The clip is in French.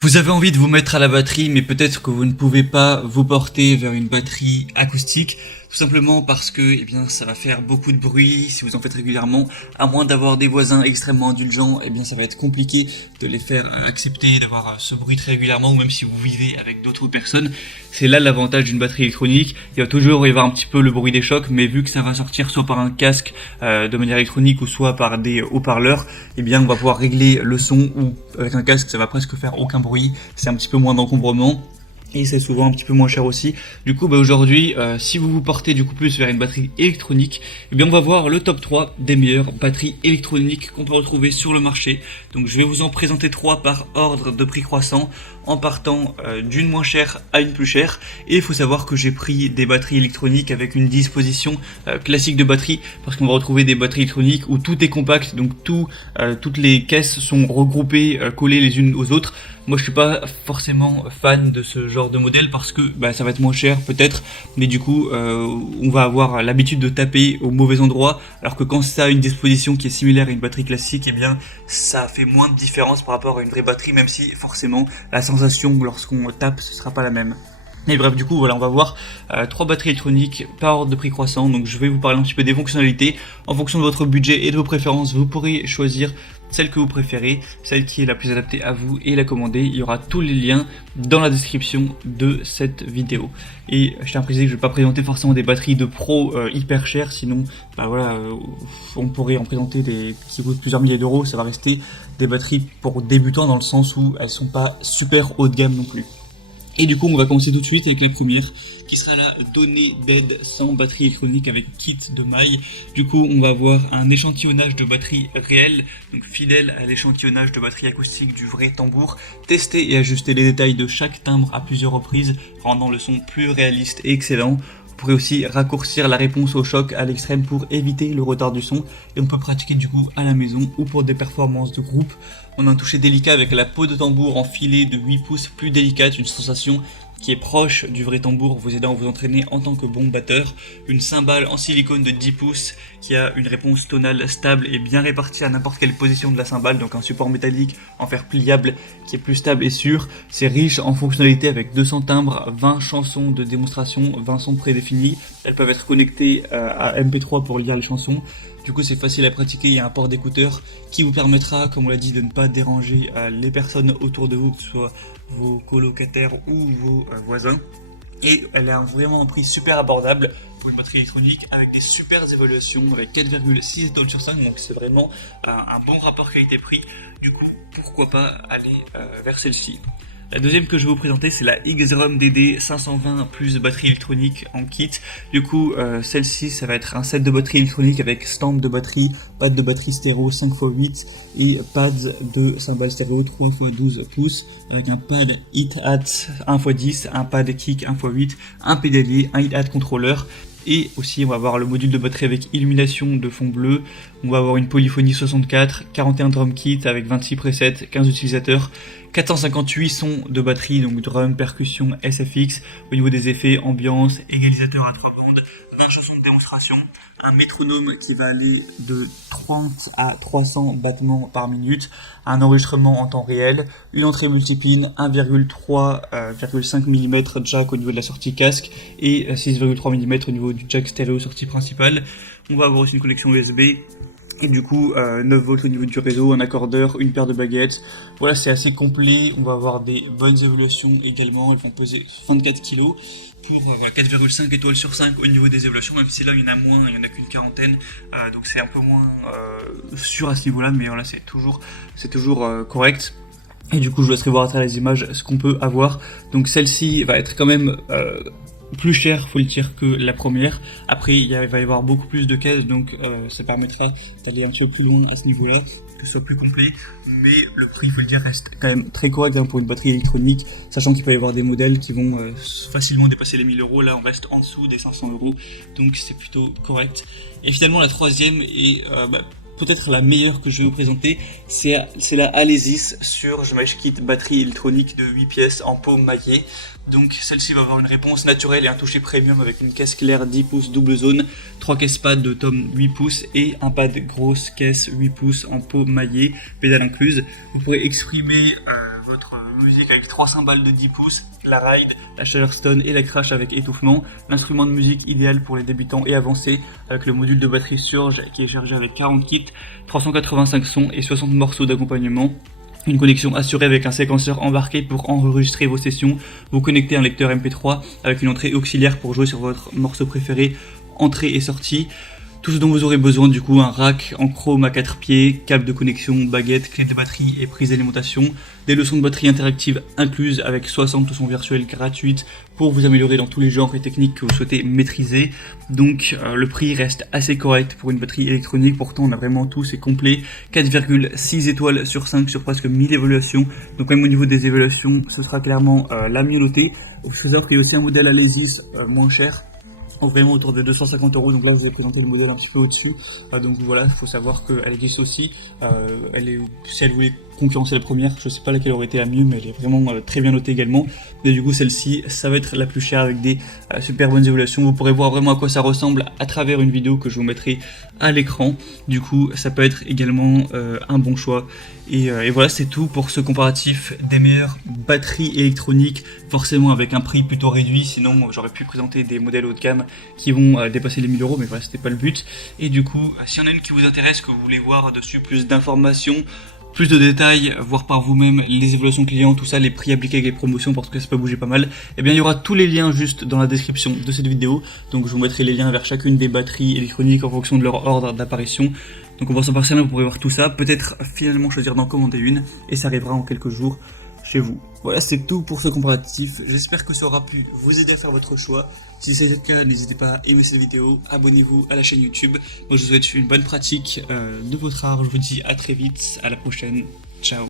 Vous avez envie de vous mettre à la batterie, mais peut-être que vous ne pouvez pas vous porter vers une batterie acoustique, tout simplement parce que, ça va faire beaucoup de bruit si vous en faites régulièrement. À moins d'avoir des voisins extrêmement indulgents, ça va être compliqué de les faire accepter d'avoir ce bruit très régulièrement, ou même si vous vivez avec d'autres personnes. C'est là l'avantage d'une batterie électronique. Il va toujours y avoir un petit peu le bruit des chocs, mais vu que ça va sortir soit par un casque de manière électronique ou soit par des haut-parleurs, on va pouvoir régler le son, ou avec un casque ça va presque faire aucun bruit, c'est un petit peu moins d'encombrement. Et c'est souvent un petit peu moins cher aussi. Du coup, aujourd'hui, si vous vous portez du coup plus vers une batterie électronique, on va voir le top 3 des meilleures batteries électroniques qu'on peut retrouver sur le marché. Donc je vais vous en présenter 3 par ordre de prix croissant, en partant d'une moins chère à une plus chère. Et il faut savoir que j'ai pris des batteries électroniques avec une disposition classique de batterie, parce qu'on va retrouver des batteries électroniques où tout est compact, donc toutes les caisses sont regroupées, collées les unes aux autres. Moi je suis pas forcément fan de ce genre de modèle parce que ça va être moins cher peut-être, mais du coup on va avoir l'habitude de taper au mauvais endroit, alors que quand ça a une disposition qui est similaire à une batterie classique, ça fait moins de différence par rapport à une vraie batterie, même si forcément la sensation lorsqu'on tape ce sera pas la même. Et bref, du coup, voilà, on va voir 3 batteries électroniques par ordre de prix croissant. Donc je vais vous parler un petit peu des fonctionnalités. En fonction de votre budget et de vos préférences, vous pourrez choisir celle que vous préférez, celle qui est la plus adaptée à vous et la commander. Il y aura tous les liens dans la description de cette vidéo. Et je tiens à préciser que je ne vais pas présenter forcément des batteries de pro hyper chères, sinon on pourrait en présenter des qui coûtent plusieurs milliers d'euros. Ça va rester des batteries pour débutants dans le sens où elles sont pas super haut de gamme non plus. Et du coup, on va commencer tout de suite avec la première, qui sera la donnée d'aide sans batterie électronique avec kit de maille. Du coup, on va avoir un échantillonnage de batterie réelle, donc fidèle à l'échantillonnage de batterie acoustique du vrai tambour, tester et ajuster les détails de chaque timbre à plusieurs reprises, rendant le son plus réaliste et excellent. Vous pourrez aussi raccourcir la réponse au choc à l'extrême pour éviter le retard du son, et on peut pratiquer du coup à la maison ou pour des performances de groupe. On a un toucher délicat avec la peau de tambour en filet de 8 pouces plus délicate, une sensation qui est proche du vrai tambour, vous aidant à vous entraîner en tant que bon batteur. Une cymbale en silicone de 10 pouces qui a une réponse tonale stable et bien répartie à n'importe quelle position de la cymbale, donc un support métallique en fer pliable qui est plus stable et sûr. C'est riche en fonctionnalités avec 200 timbres, 20 chansons de démonstration, 20 sons prédéfinis. Elles peuvent être connectées à MP3 pour lire les chansons. Du coup, c'est facile à pratiquer, il y a un port d'écouteur qui vous permettra, comme on l'a dit, de ne pas déranger les personnes autour de vous, que ce soit vos colocataires ou vos voisins. Et elle a vraiment un prix super abordable pour une batterie électronique avec des super évaluations avec 4,6 étoiles sur 5, donc c'est vraiment un bon rapport qualité-prix. Du coup, pourquoi pas aller vers celle-ci. La deuxième que je vais vous présenter, c'est la X-Rom DD 520 plus batterie électronique en kit. Du coup, celle-ci, ça va être un set de batterie électronique avec stand de batterie, pad de batterie stéréo 5x8 et pads de cymbales stéréo 3x12 pouces avec un pad hit-hat 1x10, un pad kick 1x8, un pédalier, un hit-hat contrôleur. Et aussi on va avoir le module de batterie avec illumination de fond bleu, on va avoir une polyphonie 64, 41 drum kit avec 26 presets, 15 utilisateurs, 458 sons de batterie, donc drum, percussion, SFX, au niveau des effets, ambiance, égalisateur à 3 bandes, 20 chansons de démonstration, un métronome qui va aller de 30 à 300 battements par minute, un enregistrement en temps réel, une entrée multipin, 1,3,5 mm jack au niveau de la sortie casque et 6,3 mm au niveau du jack stéréo sortie principale. On va avoir aussi une connexion USB. Et du coup, 9 volts au niveau du réseau, un accordeur, une paire de baguettes. Voilà, c'est assez complet. On va avoir des bonnes évaluations également. Elles vont peser 24 kg pour 4,5 étoiles sur 5 au niveau des évaluations. Même si là, il y en a moins, il n'y en a qu'une quarantaine. Donc c'est un peu moins sûr à ce niveau-là. Mais voilà, c'est toujours correct. Et du coup, je vous laisserai voir à travers les images ce qu'on peut avoir. Donc celle-ci va être quand même plus cher, faut le dire, que la première. Après, il va y avoir beaucoup plus de cases, donc ça permettra d'aller un petit peu plus loin à ce niveau-là, que ce soit plus complet. Mais le prix, faut le dire, reste quand même très correct pour une batterie électronique, sachant qu'il peut y avoir des modèles qui vont facilement dépasser les 1000 euros. Là, on reste en dessous des 500 euros, donc c'est plutôt correct. Et finalement, la troisième est peut-être la meilleure que je vais vous présenter, c'est la Alesis Surge Magic Kit batterie électronique de 8 pièces en peau maillée. Donc celle-ci va avoir une réponse naturelle et un toucher premium avec une caisse claire 10 pouces double zone, 3 caisses pads de tome 8 pouces et un pad grosse caisse 8 pouces en peau maillée, pédale incluse. Vous pourrez exprimer votre musique avec 3 cymbales de 10 pouces, la ride, la Charleston et la crash avec étouffement, l'instrument de musique idéal pour les débutants et avancés avec le module de batterie Surge qui est chargé avec 40 kits, 385 sons et 60 morceaux d'accompagnement. Une connexion assurée avec un séquenceur embarqué pour enregistrer vos sessions, vous connectez un lecteur MP3 avec une entrée auxiliaire pour jouer sur votre morceau préféré, entrée et sortie. Tout ce dont vous aurez besoin, du coup, un rack en chrome à 4 pieds, câble de connexion, baguette, clé de batterie et prise d'alimentation, des leçons de batterie interactives incluses avec 60 leçons virtuelles gratuites pour vous améliorer dans tous les genres et techniques que vous souhaitez maîtriser. Donc le prix reste assez correct pour une batterie électronique, pourtant on a vraiment tout, c'est complet, 4,6 étoiles sur 5 sur presque 1000 évaluations, donc même au niveau des évaluations, ce sera clairement la mieux notée. Il faut savoir qu'il y a aussi un modèle Alesis moins cher, vraiment autour de 250 €, donc là je vous ai présenté le modèle un petit peu au-dessus, donc voilà, il faut savoir qu'elle existe aussi, si elle voulait concurrencer la première, je sais pas laquelle aurait été la mieux, mais elle est vraiment très bien notée également, et du coup celle-ci, ça va être la plus chère avec des super bonnes évaluations. Vous pourrez voir vraiment à quoi ça ressemble à travers une vidéo que je vous mettrai à l'écran, du coup ça peut être également un bon choix. Et voilà, c'est tout pour ce comparatif des meilleures batteries électroniques, forcément avec un prix plutôt réduit, sinon j'aurais pu présenter des modèles haut de gamme qui vont dépasser les 1000 €, mais voilà, c'était pas le but. Et du coup, s'il y en a une qui vous intéresse, que vous voulez voir dessus plus d'informations, plus de détails, voir par vous-même les évaluations clients, tout ça, les prix appliqués avec les promotions, parce que ça peut bouger pas mal, et bien il y aura tous les liens juste dans la description de cette vidéo, donc je vous mettrai les liens vers chacune des batteries électroniques en fonction de leur ordre d'apparition. Donc en passant par celle-là, vous pourrez voir tout ça, peut-être finalement choisir d'en commander une, et ça arrivera en quelques jours chez vous. Voilà, c'est tout pour ce comparatif, j'espère que ça aura pu vous aider à faire votre choix. Si c'est le cas, n'hésitez pas à aimer cette vidéo, abonnez-vous à la chaîne YouTube. Moi je vous souhaite une bonne pratique de votre art, je vous dis à très vite, à la prochaine, ciao.